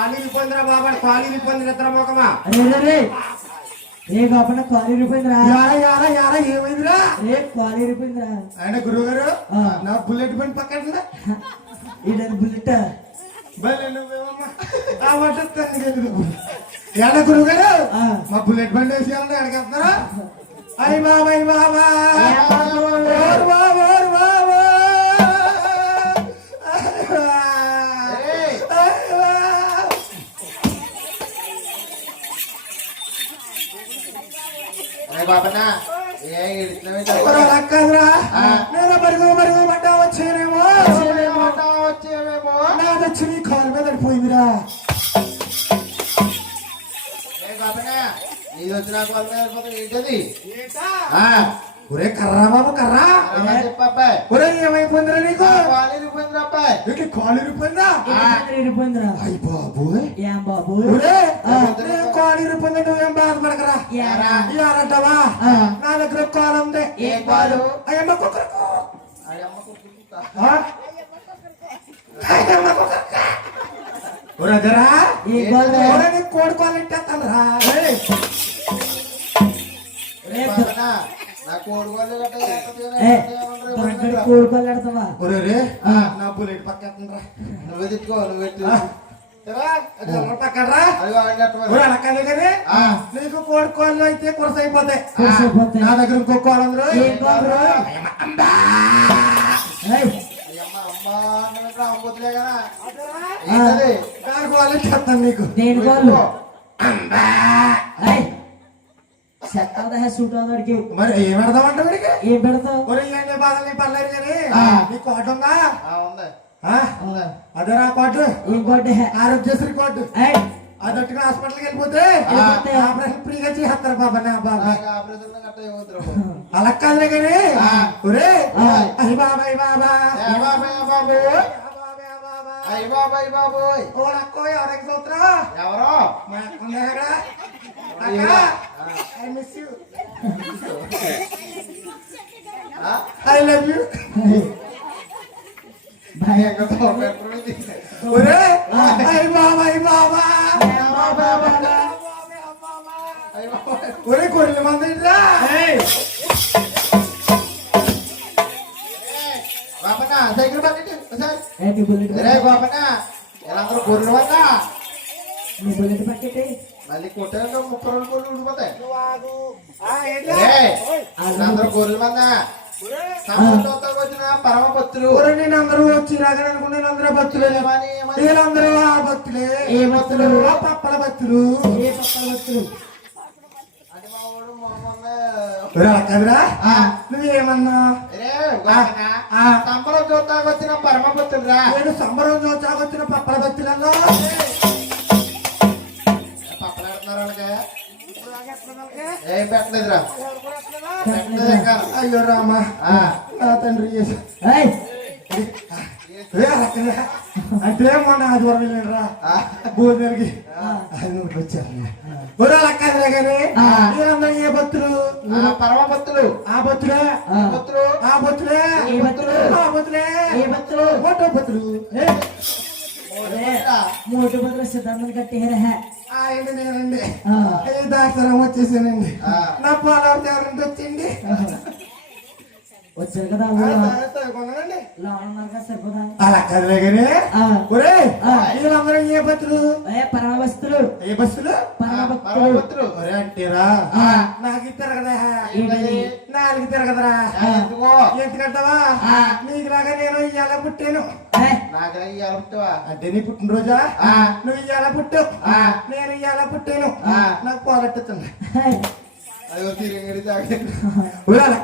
కాలిపోయిందిరా బాబా, కాలిపోయింది ఇద్దరు మొఖమా. ఏ బాబా కాలిపోయిందిరా. ఏమైందిరా? ఏ కాలిపోయిందిరా. ఆయన గురువు గారు నా బుల్లెట్ బండి పక్కన బుల్లెట్ ఏడ గురువు గారు మా బుల్లెట్ బండి వేసి ఎడకెళ్తున్నారా? అయ్యి బాబా అయ్యి బాబా బాబనా నేను మరుగు మరుగు పడ్డ వచ్చేనేమో నాదొచ్చి నీ కాలు మీద పడిపోయిందిరా. బాబనా నీది వచ్చిన కాలు మీద పడిపోతుంది ఏంటది? ఒరే కర్రా బాబు కర్రా చెప్పాయి. ఒరే ఏమైపోయిందిరా నీకు? కాలిపోయిందిరా అబ్బాయి. ఏంటి కాలు ఇరిపోయిందా? అయ్యి బాబు ఏం బాబు కాలు ఇరిపోయింది, నువ్వేం బాధపడకరా. ఇవ్వాలంటావా? నా దగ్గర కాలు ఉంది. ఏ కాలు? అయ్యమ్మ కుక్కరకు ఒరదరా కోడి కాలు ఇట్టేస్తానరా. నా బుల్లెట్ పక్కేస్తుందిరా. నువ్వే తిట్టుకో, నువ్వు పక్కనరా నీకు కోడి కోళ్ళు అయితే కొరస అయిపోతాయి. నా దగ్గర ఇంకో కోళ్ళు అందరూ కోళ్ళు ఇచ్చేస్తాను నీకు. దేని కోళ్ళు? మరి ఏం పెడతామంటే వీడికి? ఏం పెడతావు? ఇవన్నీ బాధలు పర్లేదు కానీ నీ కోట ఉందా? అదేరా కోటు. ఏం కోటు? ఆరోగ్యశ్రీ కోటు. అదొట్టుగా హాస్పిటల్కి వెళ్ళిపోతే ఆపరేషన్ ఫ్రీగా చేస్తారు బాబా. నా బాబా అలా కాదులే కానీ ఒరే అయ్యి బాబాయ్ బాబా బాబోయ్ ఓడక్కో ఎవరికి చూస్తారా? ఎవరో మా అక్క ఉంది అక్కడ. I miss you. I love you. ఒరే అయ్యి బాబా అయ్యి బాబా ఒరే గొర్రెల మంది సైకిల్ పక్కటి బాబనా ఎలా గొర్రెల వల్ల నీ బుల్లెట్ పక్కటి మళ్ళీ కొట్టాక 30 రోజులు గొర్రెలు ఉండిపోతాయి. అందరూ గొర్రెల మంద వచ్చిన పరమ భక్తులు. నేను అందరూ వచ్చి రాగలనుకుంటే అందరూ భక్తులే. వీళ్ళందరూ ఆ భక్తులే. ఏ భక్తులు? పప్పల భక్తులు. ఏ పప్పల భక్తులు? అంటే మా వాడు మొన్న కదరా నువ్వేమన్నా సంబరం చూద్దాకు వచ్చిన పరమ భక్తులురా. నేను సంబరం చూద్దాకు వచ్చిన పప్పల భక్తులలో ఏం పెట్టలేదురా. అయ్యో రామా తండ్రి అంటే మొన్న ఆదివారం వెళ్ళినరా భోజనాలకి వచ్చారు లక్కదిలే కానీ వీళ్ళందరూ ఏ భక్తులు? పరమ భక్తులు. ఆ భక్తులే భక్తులు ఆ భక్తులే ఆ భక్తులే ఓటో భక్తులు. మోటు బదులు సిద్ధాంతం కట్టేరా? నేనండి దాసరం వచ్చేసానండి. నా పోలవరం వచ్చింది వచ్చారు కదా సరిపోదా? అలా కదలే కానీ ఒరే వీళ్ళందరూ ఏ భక్తులు? పరమ భక్తులు. ఏ బస్సులు? పరమ భక్తులు. ఒరే అంటేరా నాకు తిరగదా? నాలుగు తిరగదరా. ఎందుకంటావా? నీకు లాగా నేను ఇయ్యాల పుట్టాను. అంటే నీ పుట్టినరోజా? నువ్వు ఇయ్యాల పుట్టావు, నేను ఇయ్యాల పుట్టాను. నాకు పోగొట్టుతుంది.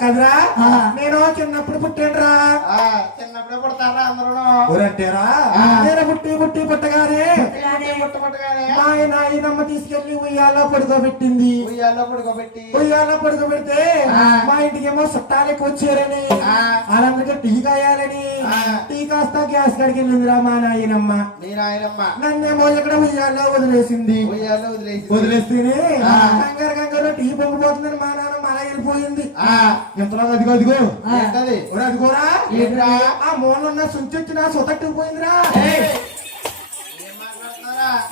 కదరా నేను చిన్నప్పుడు పుట్టానురా. చిన్నప్పుడే పుడతారా అందరూ? ఊరంటేరా నేను పుట్టి పుట్టగానే మా నాయనమ్మ తీసుకెళ్లి ఉయ్యాలో పడుకోబెట్టింది. ఉయ్యాలో పడుకోబెడితే మా ఇంటికి ఏమో చుట్టాలకి వచ్చారని వాళ్ళందరికీ టీ కాయాలని టీ కాస్తా గ్యాస్ కడికి వెళ్ళిందిరా మా నాయనమ్మ. నన్నేమో ఇక్కడ ఉయ్యాలో వదిలేసింది. వదిలేస్తేనే కంగారు టీ పొంగిపోతుందని మా నాన్న మళ్ళా వెళ్ళిపోయింది. ఎంతలో అదిగో అదిగో అదిగోరా ఆ మూల ఉన్న సుంచి నా సొతట్టుకుపోయిందిరా.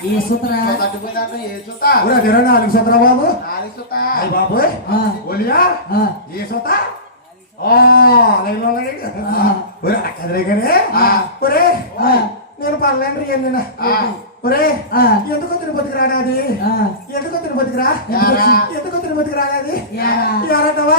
ఏ సూత్రా తట్టుపోయిందంటే ఏ చూత ఊరా తెర 4 సూత్రా బాబు. నాలుగు చూత అయ్య బాబోయ్ ఆ, ఓలియా ఆ, ఏ సూత లైన్లో ఒరే కదరేగానే ఒరే నేను పర్లేండి వెళ్ళిన ఒరే ఆ. ఎందుకో తిరుపతికి రానాది ఆ. ఎందుకో తిరుపతికి రా యారా. ఎందుకో తిరుపతికి రానాది యారా. యారంటావా